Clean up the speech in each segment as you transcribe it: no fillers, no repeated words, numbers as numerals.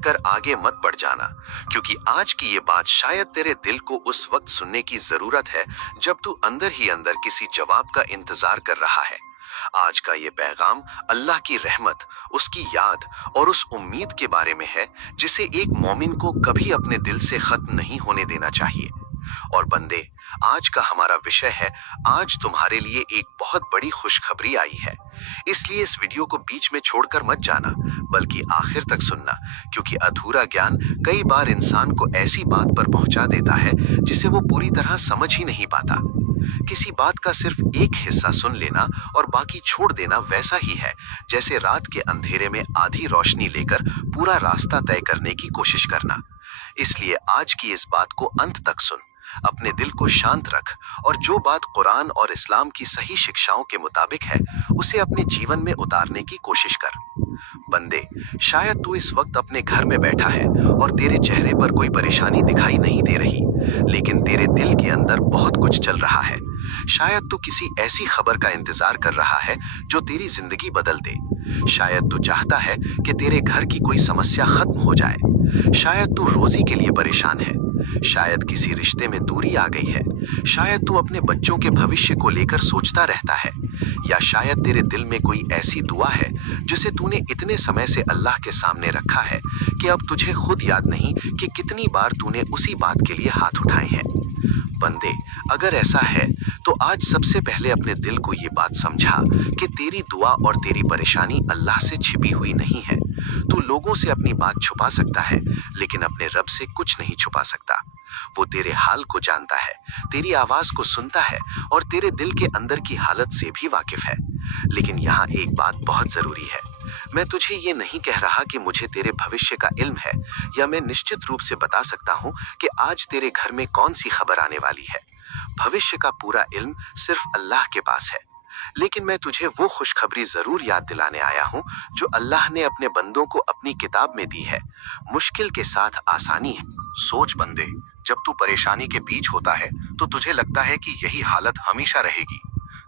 देखकर आगे मत बढ़ जाना, क्योंकि आज की ये बात शायद तेरे दिल को उस वक्त सुनने की जरूरत है जब तू अंदर ही अंदर किसी जवाब का इंतजार कर रहा है। आज का ये पैगाम अल्लाह की रहमत, उसकी याद और उस उम्मीद के बारे में है जिसे एक मोमिन को कभी अपने दिल से खत्म नहीं होने देना चाहिए। और बंदे, आज का हमारा विषय है, आज तुम्हारे लिए एक बहुत बड़ी खुशखबरी आई है। इसलिए इस वीडियो को बीच में छोड़कर मत जाना, बल्कि आखिर तक सुनना, क्योंकि अधूरा ज्ञान कई बार इंसान को ऐसी बात पर पहुंचा देता है जिसे वो पूरी तरह समझ ही नहीं पाता। किसी बात का सिर्फ एक हिस्सा सुन लेना और बाकी छोड़ देना वैसा ही है जैसे रात के अंधेरे में आधी रोशनी लेकर पूरा रास्ता तय करने की कोशिश करना। इसलिए आज की इस बात को अंत तक सुन, अपने दिल को शांत रख और जो बात कुरान और इस्लाम की सही शिक्षाओं के मुताबिक है उसे अपने जीवन में उतारने की कोशिश कर। बंदे, शायद तू इस वक्त अपने घर में बैठा है और तेरे चेहरे पर कोई परेशानी दिखाई नहीं दे रही, लेकिन तेरे दिल के अंदर बहुत कुछ चल रहा है। शायद तू किसी ऐसी खबर का इंतजार कर रहा है जो तेरी जिंदगी बदल दे। शायद तू चाहता है कि तेरे घर की कोई समस्या खत्म हो जाए। शायद तू रोजी के लिए परेशान है। शायद किसी रिश्ते में दूरी आ गई है। शायद तू अपने बच्चों के भविष्य को लेकर सोचता रहता है। या शायद तेरे दिल में कोई ऐसी दुआ है जिसे तूने इतने समय से अल्लाह के सामने रखा है कि अब तुझे खुद याद नहीं कि कितनी बार तूने उसी बात के लिए हाथ उठाए हैं। बंदे, अगर ऐसा है तो आज सबसे पहले अपने दिल को ये बात समझा कि तेरी दुआ और तेरी परेशानी अल्लाह से छिपी हुई नहीं है। तू लोगों से अपनी बात छुपा सकता है, लेकिन अपने रब से कुछ नहीं छुपा सकता। वो तेरे हाल को जानता है, तेरी आवाज को सुनता है और तेरे दिल के अंदर की हालत से भी वाकिफ है। लेकिन यहाँ एक बात बहुत जरूरी है। मैं तुझे ये नहीं कह रहा कि मुझे तेरे भविष्य का इल्म है, या मैं निश्चित रूप से बता सकता हूँ कि आज तेरे घर में कौन सी खबर आने वाली है। भविष्य का पूरा इल्म सिर्फ अल्लाह के पास है। लेकिन मैं तुझे वो खुशखबरी जरूर याद दिलाने आया हूँ जो अल्लाह ने अपने बंदों को अपनी किताब में दी है। मुश्किल के साथ आसानी है। सोच बंदे, जब तू परेशानी के बीच होता है तो तुझे लगता है कि यही हालत हमेशा रहेगी।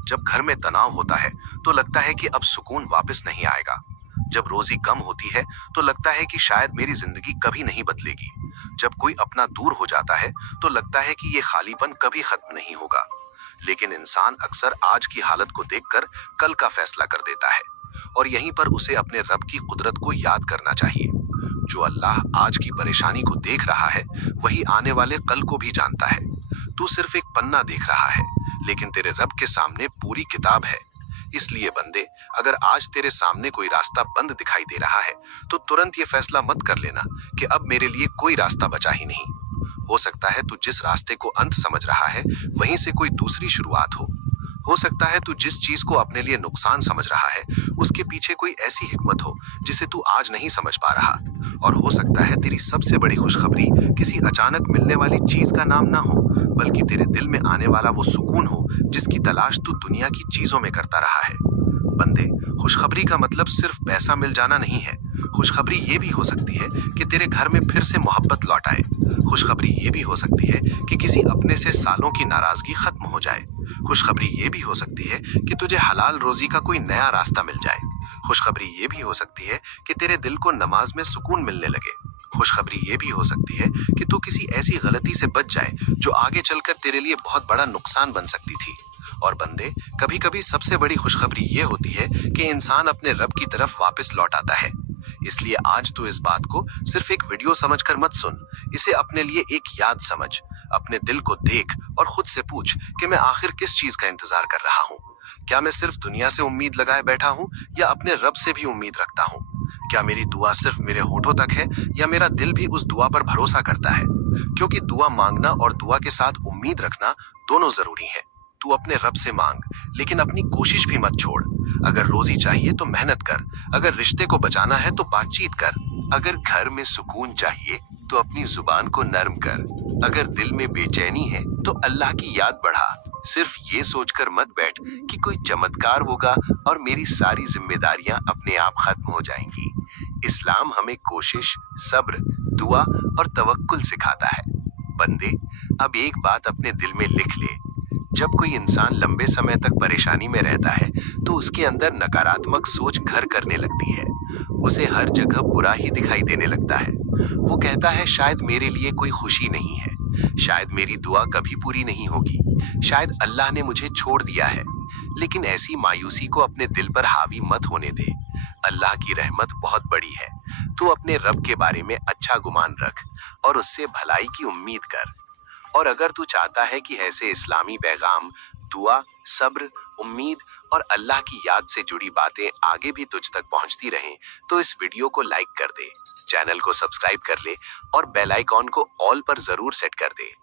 जब घर में तनाव होता है तो लगता है कि अब सुकून वापस नहीं आएगा। जब रोजी कम होती है तो लगता है कि शायद मेरी जिंदगी कभी नहीं बदलेगी। जब कोई अपना दूर हो जाता है तो लगता है कि ये खालीपन कभी खत्म नहीं होगा। लेकिन इंसान अक्सर आज की हालत को देखकर कल का फैसला कर देता है, और यहीं पर उसे अपने रब की कुदरत को याद करना चाहिए। जो अल्लाह आज की परेशानी को देख रहा है वही आने वाले कल को भी जानता है। तू सिर्फ एक पन्ना देख रहा है, लेकिन तेरे रब के सामने पूरी किताब है। इसलिए बंदे, अगर आज तेरे सामने कोई रास्ता बंद दिखाई दे रहा है तो तुरंत ये फैसला मत कर लेना कि अब मेरे लिए कोई रास्ता बचा ही नहीं। हो सकता है तू जिस रास्ते को अंत समझ रहा है वहीं से कोई दूसरी शुरुआत हो सकता है तू जिस चीज को अपने लिए नुकसान समझ रहा है उसके पीछे कोई ऐसी हिकमत हो जिसे तू आज नहीं समझ पा रहा। और हो सकता है तेरी सबसे बड़ी खुशखबरी किसी अचानक मिलने वाली चीज का नाम ना हो, बल्कि तेरे दिल में आने वाला वो सुकून हो जिसकी तलाश तू दुनिया की चीजों में करता रहा है। बंदे, खुशखबरी का मतलब सिर्फ पैसा मिल जाना नहीं है। खुशखबरी ये भी हो सकती है कि तेरे घर में फिर से मोहब्बत लौट आए। खुशखबरी ये भी हो सकती है कि किसी अपने से सालों की नाराजगी खत्म हो जाए। खुशखबरी ये भी हो सकती है कि तुझे हलाल रोजी का कोई नया रास्ता मिल जाए। खुशखबरी ये भी हो सकती है कि तेरे दिल को नमाज में सुकून मिलने लगे। खुशखबरी ये भी हो सकती है कि तू किसी ऐसी गलती से बच जाए जो आगे चलकर तेरे लिए बहुत बड़ा नुकसान बन सकती थी। और बंदे, कभी कभी सबसे बड़ी खुशखबरी ये होती है कि इंसान अपने रब की तरफ वापस लौट आता है। इसलिए आज तू इस बात को सिर्फ एक वीडियो समझकर मत सुन, इसे अपने लिए एक याद समझ। अपने दिल को देख और खुद से पूछ कि मैं आखिर किस चीज का इंतजार कर रहा हूँ। क्या मैं सिर्फ दुनिया से उम्मीद लगाए बैठा हूँ या अपने रब से भी उम्मीद रखता हूँ? क्या मेरी दुआ सिर्फ मेरे होठों तक है या मेरा दिल भी उस दुआ पर भरोसा करता है? क्योंकि दुआ मांगना और दुआ के साथ उम्मीद रखना दोनों जरूरी है। तू अपने रब से मांग, लेकिन अपनी कोशिश भी मत छोड़। अगर रोजी चाहिए तो मेहनत कर, अगर रिश्ते को बचाना है तो बातचीत कर, अगर घर में सुकून चाहिए तो अपनी जुबान को नर्म कर, अगर दिल में बेचैनी है तो अल्लाह की याद बढ़ा। सिर्फ ये सोचकर मत बैठ कि कोई चमत्कार होगा और मेरी सारी जिम्मेदारियां अपने आप खत्म हो जाएंगी। इस्लाम हमें कोशिश, सब्र, दुआ और तवक्कुल सिखाता है। बंदे, अब एक बात अपने दिल में लिख ले। जब कोई इंसान लंबे समय तक परेशानी में रहता है तो उसके अंदर नकारात्मक सोच घर करने लगती है। उसे हर जगह बुरा ही दिखाई देने लगता है। वो कहता है शायद मेरे लिए कोई खुशी नहीं है, शायद मेरी दुआ कभी पूरी नहीं होगी, शायद अल्लाह ने मुझे छोड़ दिया है। लेकिन ऐसी मायूसी को अपने दिल पर हावी मत होने दे। अल्लाह की रहमत बहुत बड़ी है। तू अपने रब के बारे में अच्छा गुमान रख और उससे भलाई की उम्मीद कर। और अगर तू चाहता है कि ऐसे इस्लामी पैगाम, दुआ, सब्र, उम्मीद और अल्लाह की याद से जुड़ी बातें आगे भी तुझ तक पहुंचती रहें, तो इस वीडियो को लाइक कर दे, चैनल को सब्सक्राइब कर ले और बेल आइकॉन को ऑल पर जरूर सेट कर दे।